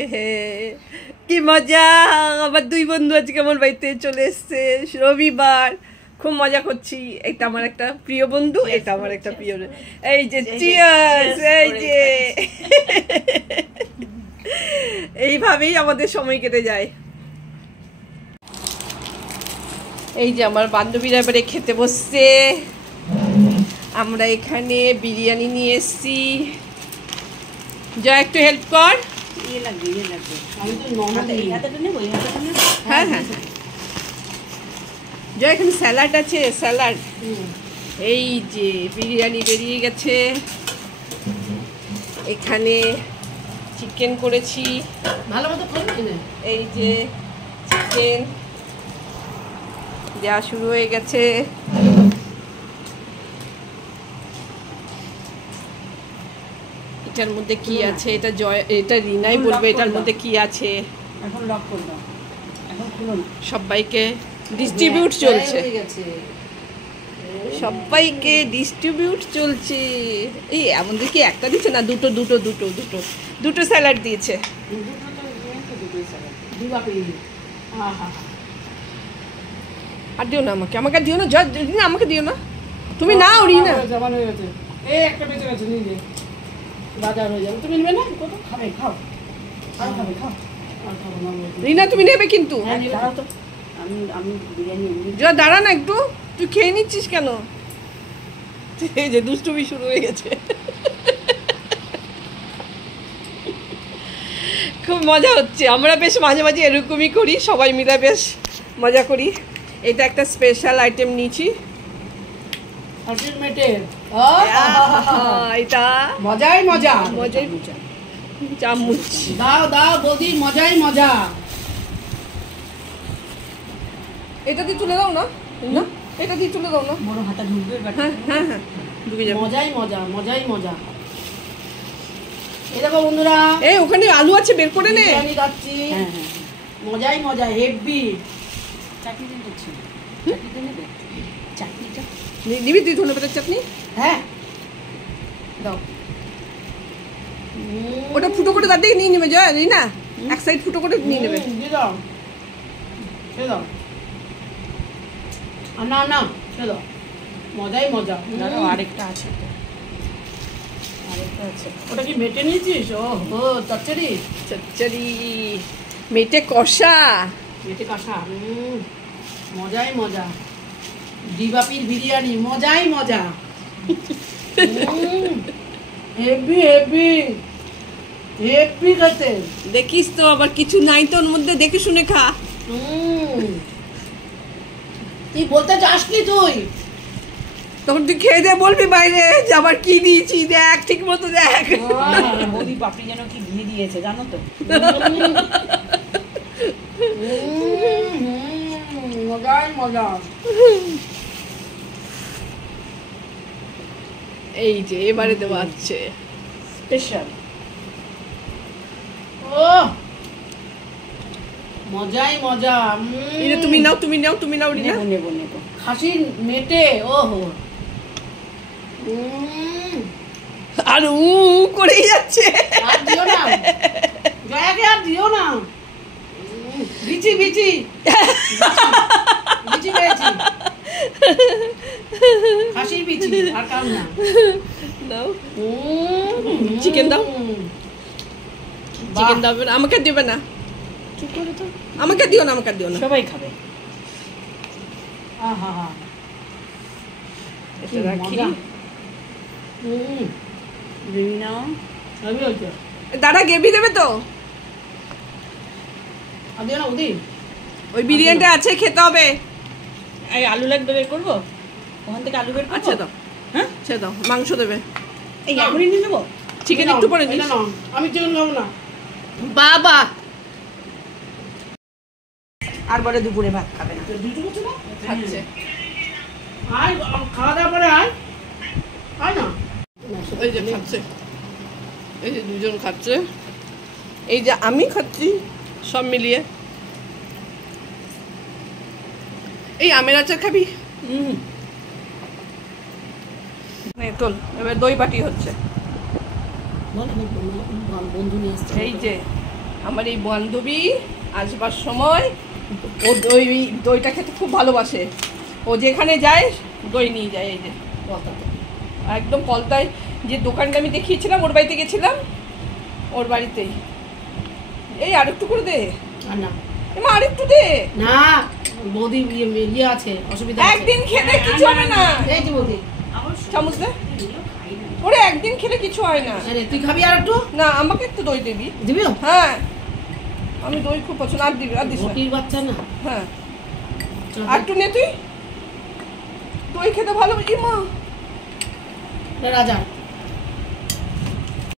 এহে কি মজা, আমার দুই বন্ধু আজকে আমার বাড়িতে চলে এসছে রবিবার, খুব মজা করছি। এটা আমার একটা প্রিয় বন্ধু, এটা আমার একটা প্রিয়, এই যে চিয়ার্স, এই যে এইভাবেই আমাদের সময় কেটে যায়। এই যে আমার বান্ধবীরা এবারে খেতে বসছে, আমরা এখানে বিরিয়ানি নিয়ে এসছি। যা একটু হেল্প কর। হ্যাঁ হ্যাঁ হ্যাঁ, যা এখানে স্যালাড আছে, স্যালাড। এই যে বিরিয়ানি বেরিয়ে গেছে, এখানে চিকেন করেছি ভালো মতো। এই যে চিকেন দেওয়া শুরু হয়ে গেছে। এটার মধ্যে কি আছে, এটা এটা রিনাই বলবে এটার মধ্যে কি আছে। এখন লক করে দাও, এখন খুলো না। সবাইকে ডিস্ট্রিবিউট চলছে, সবাইকে ডিস্ট্রিবিউট চলছে। এই এমন দেখি একটা দিচ্ছে না, দুটো দুটো দুটো দুটো দুটো স্যালাড দিয়েছে। আর দিও না আমাকে, আমাকে দিও না, রিনা আমাকে দিও না, তুমি নাও রিনা। এই একটা বেঁচে গেছে, নিয়ে বাজার হয়ে যাবে, তুমি নেবে না? কত খাবে, খাও আর খাবে, খাও আর খাবো না। রিনা তুমি নেবে কিন্তু। দাঁড়াও তো, আমি বিরিয়ানি যা দাঁড়া না একটু, তুই খেয়ে নিচ্ছিস কেন? এই যে দুষ্টুমি শুরু হয়ে গেছে। খুব মজা হচ্ছে, আমরা বেশ মাঝে মাঝে এরকমই করি, সবাই মিলে বেশ মজা করি। এটা একটা স্পেশাল আইটেম নিয়েছি, এটা মজাই মজা, মজাই চামচ। দাও দাও বৌদি, মজাই মজা। এটা দিয়ে তুলে দাও না, না এটা দিয়ে তুলে দাও না, বড় হাতা ঢুকবে। হ্যাঁ হ্যাঁ হ্যাঁ ঢুকে যাবে। মজাই মজা, মজাই মজা। এই দেখো বন্ধুরা, এই ওখানে আলু আছে, বের করে নে। আমি যাচ্ছি, মজাই মজা, হেভি। চাটনি দিচ্ছি, চাটনিটা নেবে? চাটনিটা নিবি তুই? ধনেপাতার চাটনি, হ্যাঁ দাও। ওটা ফুটো করে তার দিকে নিয়ে নেবে জয়, রিনা এক সাইড ফুটো করে নিয়ে নেবে। দিয়ে দাও, দিয়ে দাও। না না, দিয়ে দাও, মজাই মজা। দাঁড়াও, আরেকটা আছে, আরেকটা আছে। ওটা কি মেটে নিয়েছিস? ও হো, চচ্চড়ি, চচ্চড়ি মেটে কষা, মেটে কষা। মজাই মজা। ডিবাপির বিরিয়ানি, মজাই মজা। হেভি হেভি হেভি খেতে। দেখিস তো আবার কিছু নাই তো ওর মধ্যে, দেখে শুনে খা। তুই বলতে চাস কি? তুই তখন তুই খেয়ে দিয়ে বলবি বাইরে যে আবার কি দিয়েছি, দেখ ঠিক মতো দেখ। বৌদি পাপড়ি যেন কি ঘি দিয়েছে জানো তো। মজাই মজা। এই যে এবারে দেওয়া আছে স্পেশাল। ও মজাই মজা। এটা তুমি নাও, তুমি নাও, তুমি নাও রিনা। নেবো নেবো নেবো। খাসির মেটে, ও হো। আর উ করেই যাচ্ছে। আর দিও না, জয়াকে আর দিও না। বিচি বিচি বিচি পেয়েছি, খাসির বিচি, আর কাম না। নাও চিকেন দাও, চিকেন দাও। আমাকে দেবে না, আমাকে দিও না, আমাকে দিও না। সবাই খাবে। আহা হা, এটা রাখি। দাদা গ্রেভি দেবে তো? ওই বিরিয়ানিটা আছে, খেতে হবে। এই আলু লাগবে, বের করবো ওখান থেকে, আলু বের করবো। আচ্ছা দাও, হ্যাঁ আচ্ছা দাও, মাংস দেবে। এই এখনই নিয়ে নেবো, চিকেন একটু পরে দিস। আমি চিকেন খাবো না বাবা। আর বলে দুপুরে ভাত খাবে না, খাচ্ছে, আয় খাওয়া দাওয়া পরে আয়, আয় না। এই যে খাচ্ছে, এই যে দুজন খাচ্ছে, এই যে আমি খাচ্ছি, সব মিলিয়ে। এই আমের আচার খাবি? তোল, এবার দই পাটি হচ্ছে। বন্ধু নিয়ে আসছে। এই যে আমার এই বান্ধবী আসবার সময় ও দইটা খেতে খুব ভালোবাসে। ও যেখানে যায় দই নিয়ে যায়। এই যে কলকাতা একদম কলতায় যে দোকানটা আমি দেখিয়েছিলাম, ওর বাড়িতে গেছিলাম, ওর বাড়িতেই। এই আরেকটু করে দে। আর না এমা আরেকটু দে না, বৌদি ইয়ে আছে, অসুবিধা আছে। একদিন খেলে কিছু হবে না। এই যে বৌদি চামচ দে। ওরে একদিন খেলে কিছু হয় না। আরে তুই খাবি আর একটু? না আমাকে একটু দই দিবি। দিবি? হ্যাঁ আমি দই খুব পছন্দ। আর দিবি, আর দিস না। বটির বাচ্চা না। হ্যাঁ আর একটু নে তুই। দই খেতে ভালো। ইমা রাজা